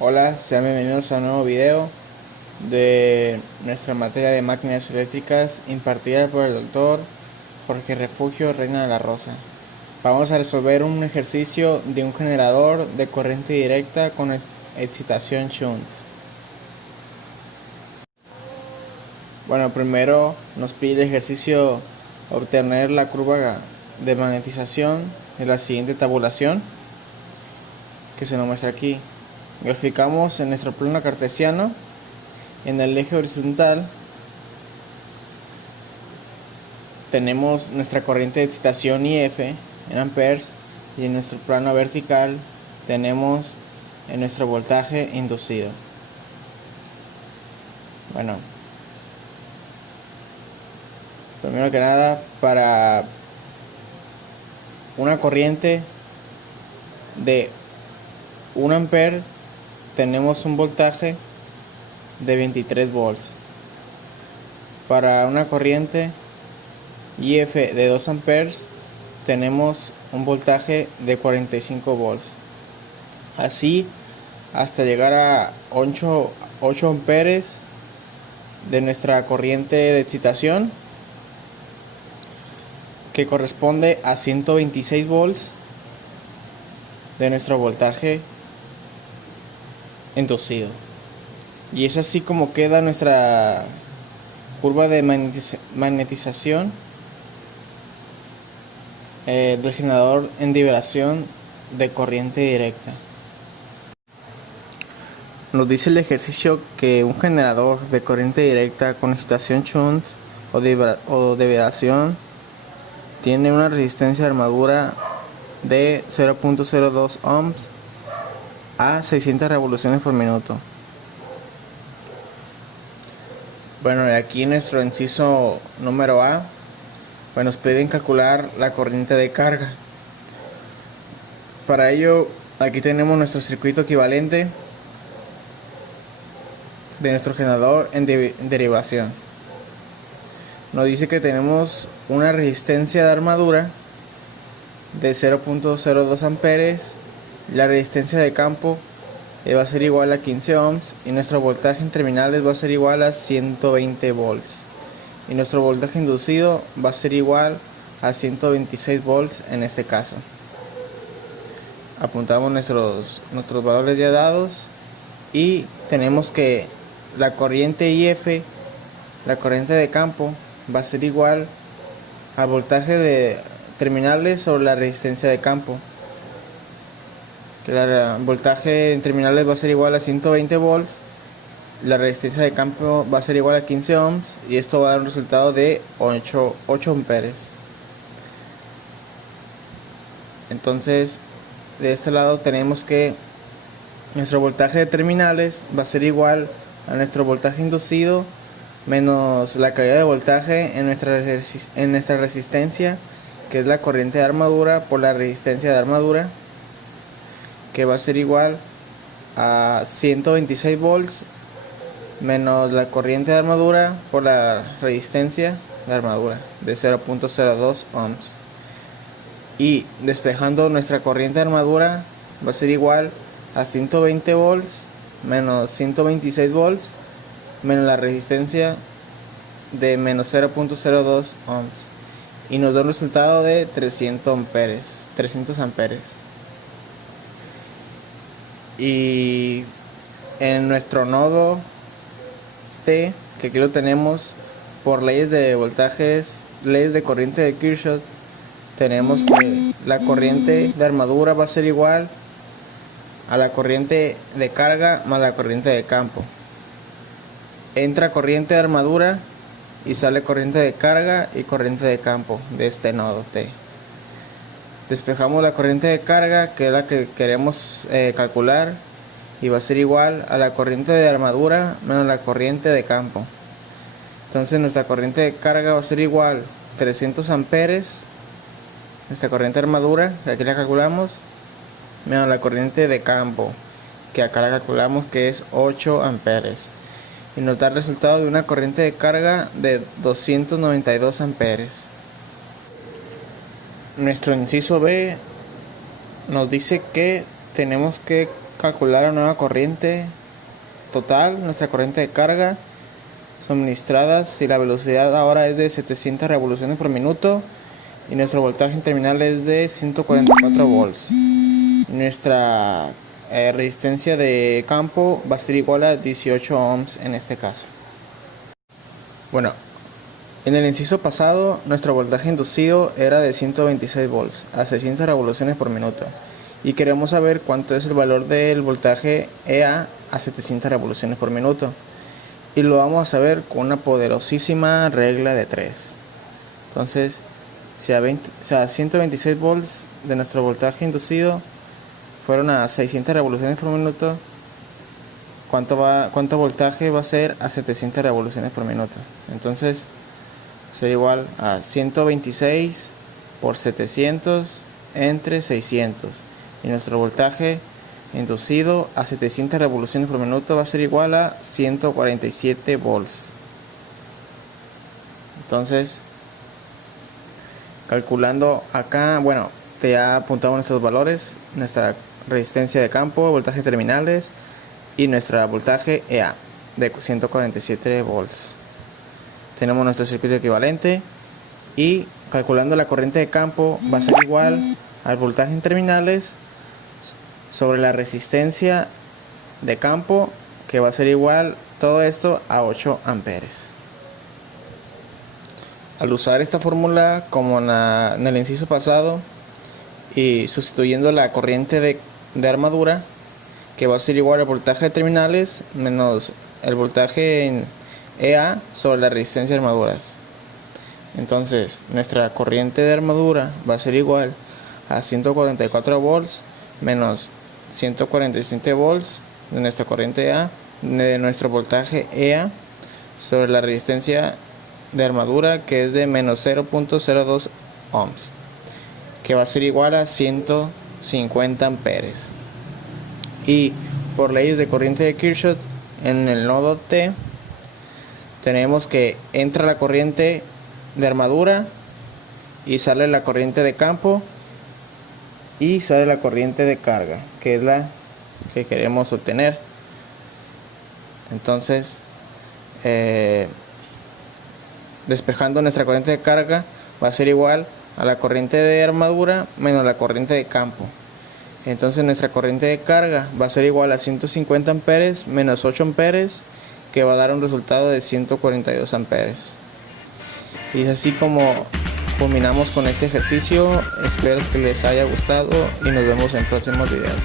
Hola, sean bienvenidos a un nuevo video de nuestra materia de máquinas eléctricas impartida por el doctor Jorge Refugio Reina de la Rosa. Vamos a resolver un ejercicio de un generador de corriente directa con excitación shunt. Bueno, primero nos pide el ejercicio obtener la curva de magnetización de la siguiente tabulación que se nos muestra aquí. Graficamos en nuestro plano cartesiano. En el eje horizontal tenemos nuestra corriente de excitación IF en amperes, y en nuestro plano vertical tenemos en nuestro voltaje inducido. Bueno, primero que nada, para una corriente de 1 ampere tenemos un voltaje de 23 volts. Para una corriente IF de 2 amperes tenemos un voltaje de 45 volts. Así hasta llegar a 8 amperes de nuestra corriente de excitación, que corresponde a 126 volts de nuestro voltaje inducido. Y es así como queda nuestra curva de magnetización del generador en diversación de corriente directa. Nos dice el ejercicio que un generador de corriente directa con excitación shunt o de variación tiene una resistencia de armadura de 0.02 ohms a 600 revoluciones por minuto. Bueno, aquí nuestro inciso número A, pues nos piden calcular la corriente de carga. Para ello, aquí tenemos nuestro circuito equivalente de nuestro generador en derivación. Nos dice que tenemos una resistencia de armadura de 0.02 amperes, la resistencia de campo va a ser igual a 15 ohms, y nuestro voltaje en terminales va a ser igual a 120 volts, y nuestro voltaje inducido va a ser igual a 126 volts en este caso. Apuntamos nuestros valores ya dados, y tenemos que la corriente IF, la corriente de campo, va a ser igual al voltaje de terminales sobre la resistencia de campo, que el voltaje en terminales va a ser igual a 120 volts, la resistencia de campo va a ser igual a 15 ohms, y esto va a dar un resultado de 8 amperes. Entonces, de este lado tenemos que nuestro voltaje de terminales va a ser igual a nuestro voltaje inducido menos la caída de voltaje en nuestra resistencia, que es la corriente de armadura, por la resistencia de armadura, que va a ser igual a 126 volts menos la corriente de armadura por la resistencia de armadura de 0.02 ohms. Y despejando, nuestra corriente de armadura va a ser igual a 120 volts menos 126 volts menos la resistencia de menos 0.02 ohms, y nos da un resultado de 300 amperes. Y en nuestro nodo T, que aquí lo tenemos por leyes de voltajes, leyes de corriente de Kirchhoff, tenemos que la corriente de armadura va a ser igual a la corriente de carga más la corriente de campo. Entra corriente de armadura y sale corriente de carga y corriente de campo de este nodo T. Despejamos la corriente de carga, que es la que queremos calcular, y va a ser igual a la corriente de armadura menos la corriente de campo. Entonces nuestra corriente de carga va a ser igual a 300 amperes, nuestra corriente de armadura, que aquí la calculamos, menos la corriente de campo, que acá la calculamos, que es 8 amperes. Y nos da el resultado de una corriente de carga de 292 amperes. Nuestro inciso B nos dice que tenemos que calcular la nueva corriente total, nuestra corriente de carga suministrada, si la velocidad ahora es de 700 revoluciones por minuto y nuestro voltaje en terminal es de 144 volts. Nuestra resistencia de campo va a ser igual a 18 ohms en este caso. Bueno, en el inciso pasado nuestro voltaje inducido era de 126 volts a 600 revoluciones por minuto y queremos saber cuánto es el valor del voltaje EA a 700 revoluciones por minuto, y lo vamos a saber con una poderosísima regla de 3. Entonces, si a 126 volts de nuestro voltaje inducido fueron a 600 revoluciones por minuto, ¿cuánto voltaje va a ser a 700 revoluciones por minuto? Entonces será igual a 126 por 700 entre 600, y nuestro voltaje inducido a 700 revoluciones por minuto va a ser igual a 147 volts. Entonces, calculando acá, bueno, ya apuntamos nuestros valores, nuestra resistencia de campo, voltaje terminales y nuestra voltaje EA de 147 volts. Tenemos nuestro circuito equivalente y calculando la corriente de campo va a ser igual al voltaje en terminales sobre la resistencia de campo, que va a ser igual todo esto a 8 amperes. Al usar esta fórmula como en el inciso pasado y sustituyendo la corriente de armadura, que va a ser igual al voltaje de terminales menos el voltaje en EA sobre la resistencia de armaduras, entonces nuestra corriente de armadura va a ser igual a 144 volts menos 147 volts de nuestra corriente EA, de nuestro voltaje EA sobre la resistencia de armadura, que es de menos 0.02 ohms, que va a ser igual a 150 amperes. Y por leyes de corriente de Kirchhoff, en el nodo T tenemos que entra la corriente de armadura y sale la corriente de campo y sale la corriente de carga, que es la que queremos obtener. Entonces, despejando nuestra corriente de carga va a ser igual a la corriente de armadura menos la corriente de campo. Entonces nuestra corriente de carga va a ser igual a 150 amperes menos 8 amperes, que va a dar un resultado de 142 amperes. Y es así como culminamos con este ejercicio. Espero que les haya gustado y nos vemos en próximos videos.